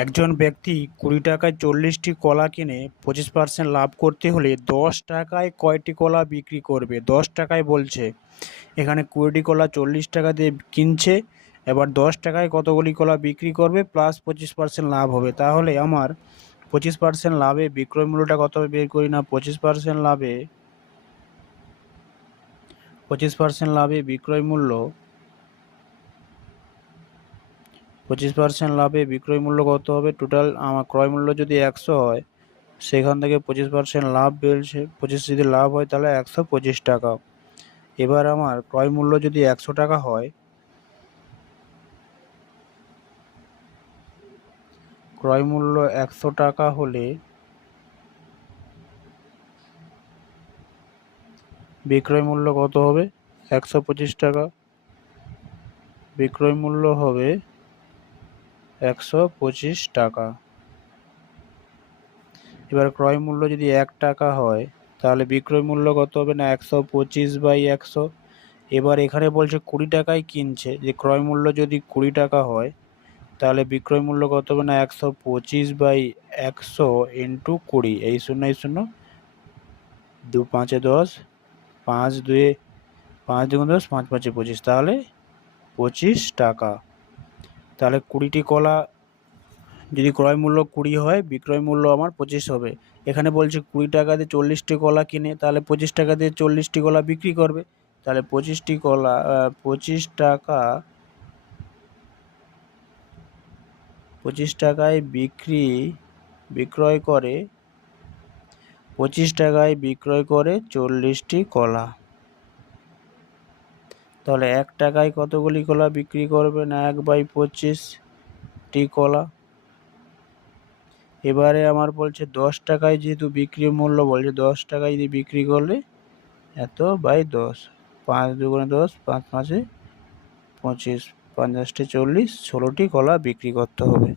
একজন ব্যক্তি 20 টাকায় 40টি কলা কিনে 25% লাভ করতে হলে 10 টাকায় কয়টি কলা বিক্রি করবে? 10 টাকায় বলছে, এখানে 20টি কলা 40 টাকা দিয়ে কিনছে, এবার 10 টাকায় কতগুলি কলা বিক্রি করবে প্লাস 25% লাভ হবে। তাহলে আমার 25% লাভে বিক্রয় মূল্যটা কত হবে বের করি না। 25% লাভে বিক্রয় মূল্য 25% লাভে বিক্রয় মূল্য কত হবে? টোটাল আমার ক্রয় মূল্য যদি 100 হয়, সেখান থেকে 25% লাভ বেড়েছে, 25 যদি লাভ হয় তাহলে 125 টাকা। এবার আমার ক্রয় মূল্য যদি 100 টাকা হয়, ক্রয় মূল্য 100 টাকা হলে বিক্রয় মূল্য কত হবে? 125 টাকা। বিক্রয় মূল্য হবে 125 টাকা। এবার ক্রয় মূল্য যদি 1 টাকা হয়, তাহলে বিক্রয় মূল্য কত হবে না 125/100। এবার এখানে বলছে 20 টাকায় কিনছে, যে ক্রয় মূল্য যদি 20 টাকা হয়, তাহলে বিক্রয় মূল্য কত হবে না 125/100 ইন্টু 20। এই 0 এই 0, 2 5 10, 5 2 5 2 10, 5 5 25, তাহলে 25 টাকা। তাহলে 20টি কলা যদি ক্রয় মূল্য 20 হয়, বিক্রয় মূল্য আমার 25 হবে। এখানে বলছে 20 টাকা দিয়ে 40টি কলা কিনে, তাহলে 25 টাকা দিয়ে 40টি কলা বিক্রি করবে। তাহলে 25টি কলা 25 টাকা, 25 টাকায় বিক্রয় করে 25 টাকায় বিক্রয় করে 40টি কলা। তাহলে 1 টাকায় কতগুলি কলা বিক্রি করবে না 1/25টি কলা। এবারে আমার বলছে 10 টাকায়, যেহেতু বিক্রি মূল্য বলছে, 10 টাকায় যদি বিক্রি করলে এত বাই 10, 5 2 10, 5 5 25, 5 10 40, 16টি কলা বিক্রি করতে হবে।